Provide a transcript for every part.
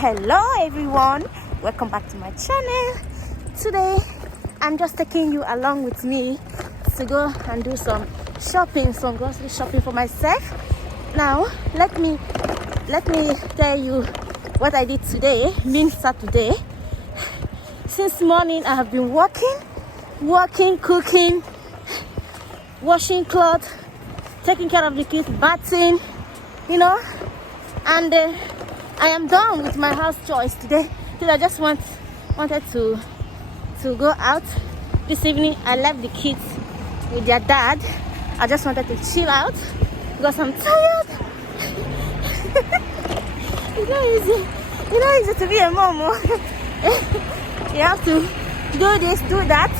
Hello everyone, welcome back to my channel. Today I'm just taking you along with me to go and do some shopping, some grocery shopping for myself. Now let me tell you what I did today, means Saturday. Since morning I have been working, cooking, washing clothes, taking care of the kids, bathing, and I am done with my house chores today. I just wanted to go out this evening. I left the kids with their dad. I just wanted to chill out because I'm tired. It's not easy to be a mom. You have to do this, do that.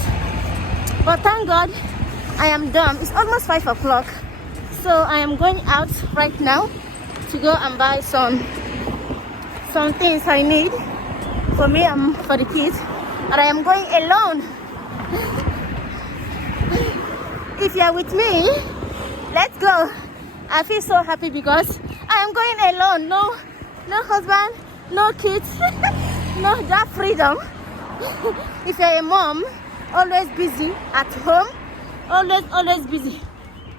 But thank God I am done. It's almost 5 o'clock. So I am going out right now to go and buy some things I need for me and for the kids. And I am going alone. If you are with me, let's go. I feel so happy because I am going alone. No husband, no kids, no that freedom. If you're a mom, always busy at home, always busy.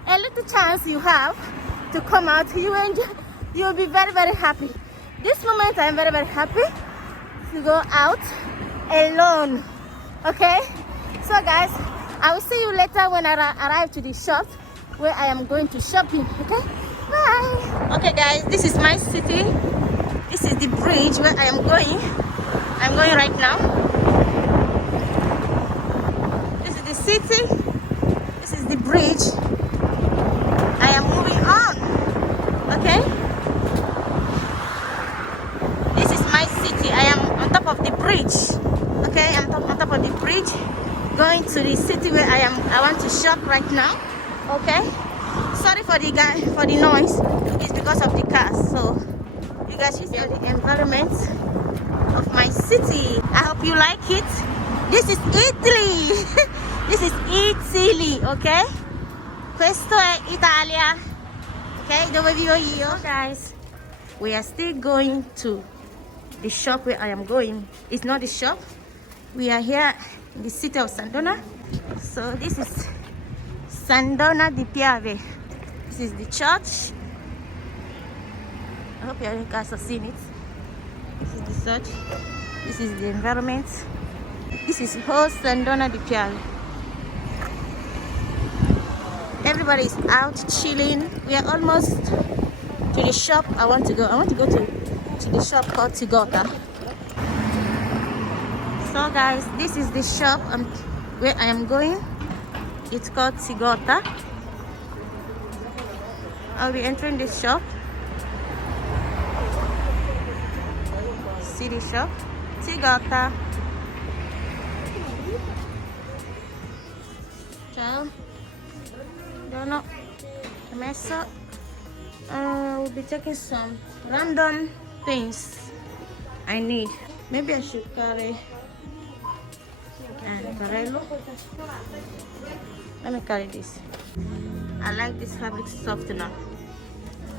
A little chance you have to come out, you'll be very, very happy. This moment I am very, very happy to go out alone. Okay, so guys, I will see you later when I arrive to the shop where I am going to shopping. Okay, bye. Okay guys, this is my city. This is the bridge where I am going. I'm going right now. This is the city. This is the bridge. I am moving on. Okay, this is my city. I am on top of the bridge. Okay, I'm on top of the bridge, going to the city where I want to shop right now. Okay, sorry for the noise. It's because of the cars. So you guys should see the environment of my city. I hope you like it. This is Italy. This is Italy. Okay, questo è Italia. Okay, dove vivo io. Guys, we are still going to the shop where I am going. It's not the shop. We are here in the city of Sandona. So this is Sandona di Piave. This is the church. I hope you guys have seen it. This is the church. This is the environment. This is whole Sandona di Piave. Everybody is out chilling. We are almost to the shop I want to go. I want to go to the shop called Tigota. So guys, this is the shop where I am going. It's called Tigota. I'll be entering this shop. See the shop? Tigota. Ciao. Dono. Messo. We'll be taking some random things I need. Maybe I should carry and Barello. Let me carry this. I like this fabric softener.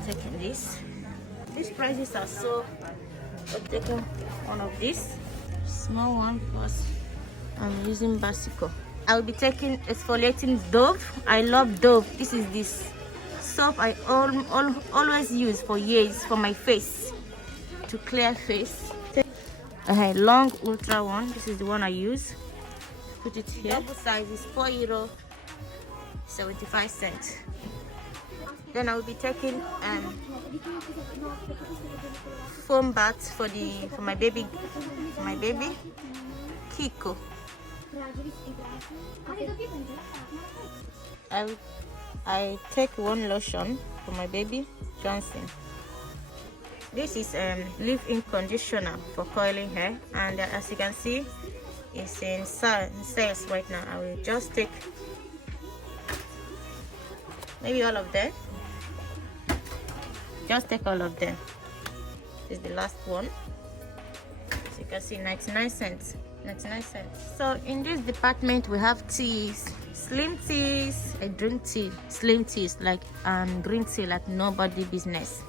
Taking this. These prices are so. I'm taking one of these small one because I'm using Basico. I will be taking exfoliating Dove. I love Dove. This is this soap I always use for years for my face, to clear face. A long ultra one. This is the one I use. Put it here. Double size is €4.75. Then I will be taking foam bath for my baby Kiko. I take one lotion for my baby Johnson. This is leave-in conditioner for coiling hair, and as you can see, it's in sales right now. I will just take maybe all of them. Just take all of them. This is the last one. As you can see, 99 cents. 99 cents. So in this department we have teas, slim teas. I drink tea, slim teas, like green tea like nobody business.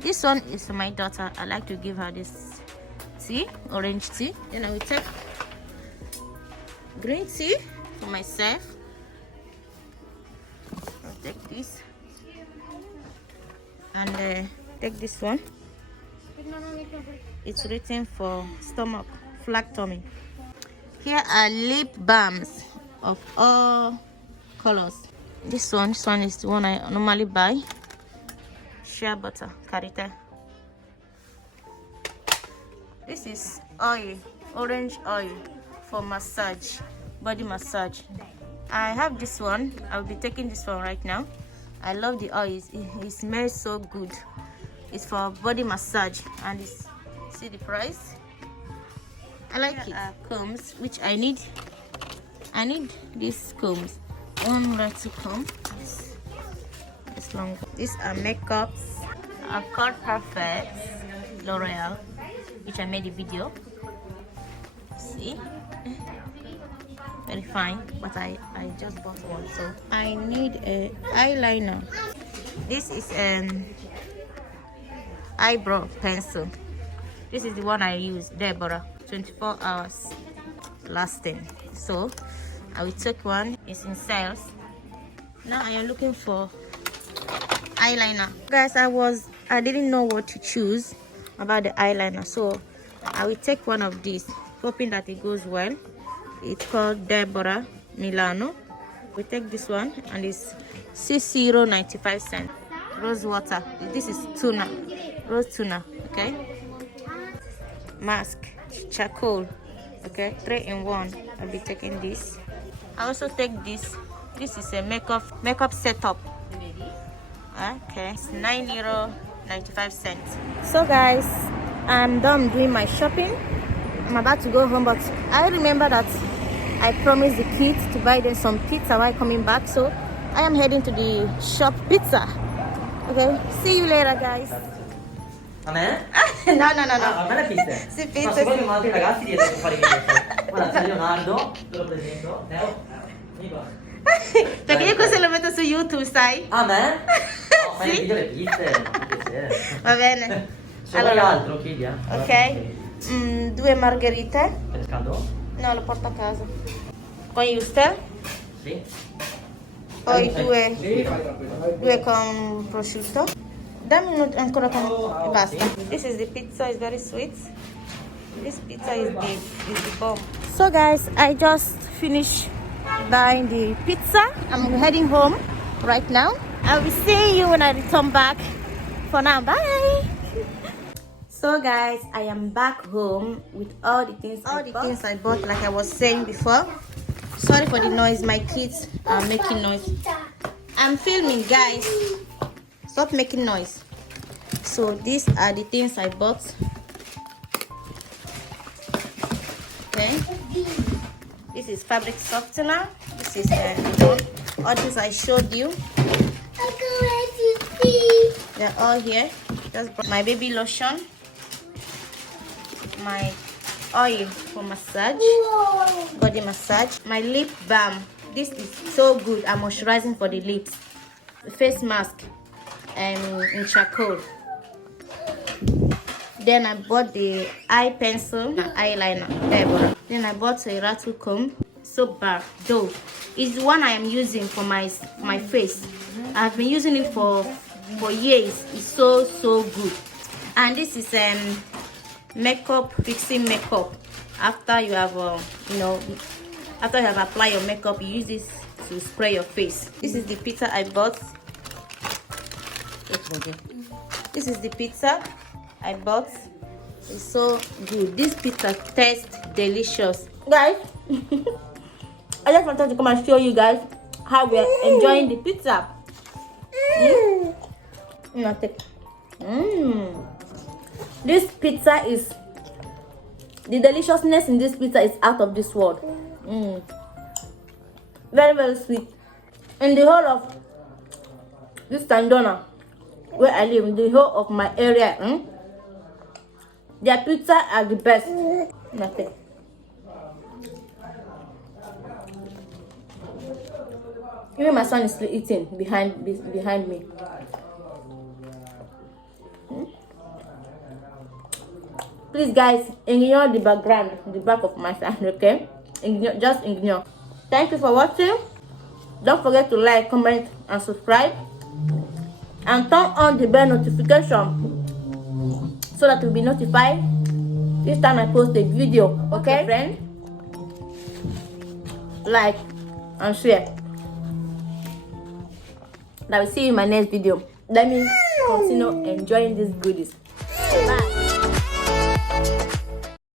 This one is for my daughter. I like to give her this tea, orange tea. Then I will take green tea for myself. I'll take this and take this one. It's written for stomach, flat tummy. Here are lip balms of all colors. This one is the one I normally buy. Shea butter, karité. This is oil, orange oil for massage, body massage. I have this one. I'll be taking this one right now. I love the oil. It smells so good. It's for body massage, and it's, see the price. I like it. Combs, which I need. I need these combs. One little comb. It's long. These are makeups. I've got Perfect L'Oreal, which I made a video. See, very fine. But I just bought one, so I need a eyeliner. This is an eyebrow pencil. This is the one I use, Deborah. 24 hours lasting. So I will take one. It's in sales. Now I am looking for eyeliner. Guys, I didn't know what to choose about the eyeliner, so I will take one of these, hoping that it goes well. It's called Deborah Milano. We take this one, and it's €6.95. Rose water. This is tuna, rose tuna. Okay. Mask, charcoal. Okay, 3-in-1. I'll be taking this. I also take this. This is a makeup setup. Okay, it's €9.95. So guys, I'm done doing my shopping. I'm about to go home, but I remember that I promised the kids to buy them some pizza while coming back, so I am heading to the shop pizza. Okay, see you later, guys. A me? No. A me le pizze? Sì, Ma pizze, se sì. vogliono altri ragazzi riescono a fare video. Guarda, c'è Leonardo, te lo presento. Leo, vieni qua. Perché io questo lo metto su YouTube, sai? A me? No, fai Sì. il video le pizze, fa piacere. Va bene. Se vuoi altro, chiedi, eh. Ok. 2 margherite. Pescato? No, lo porto a casa. Con Wuster. Sì. Poi 2 con prosciutto. Dammi ancora con e basta. This is the pizza, it's very sweet. This pizza is the bomb. So guys, I just finished buying the pizza. I'm heading home right now. I'll be seeing you when I return back. For now, bye. So guys, I am back home with all the things I bought, like I was saying before. Sorry for the noise, my kids are making noise. I'm filming, guys. Stop making noise. So these are the things I bought. Okay. This is fabric softener. This is all things I showed you. They're all here. Just brought my baby lotion, my oil for massage, body massage, my lip balm. This is so good and moisturizing for the lips. The face mask in charcoal. Then I bought the eye pencil and eyeliner. Then I bought a rattle comb, soap bar, Dove. It's the one I am using for my face. I've been using it for years. It's so good. And this is makeup, fixing makeup. After you have after you have applied your makeup, you use this to spray your face. This is the pizza I bought. This is the pizza I bought. It's so good. This pizza tastes delicious, guys. I just wanted to come and show you guys how we are enjoying the pizza. This pizza is, the deliciousness in this pizza is out of this world. Very sweet. In the whole of this Tandona where I live, in the whole of my area, their pizza are the best. Nothing. Even my son is still eating behind me. Please guys, ignore the background, the back of my fan, okay? Just ignore. Thank you for watching. Don't forget to like, comment, and subscribe. And turn on the bell notification so that you'll be notified each time I post a video, okay friend? Like and share. And I will see you in my next video. Let me continue enjoying these goodies. Bye.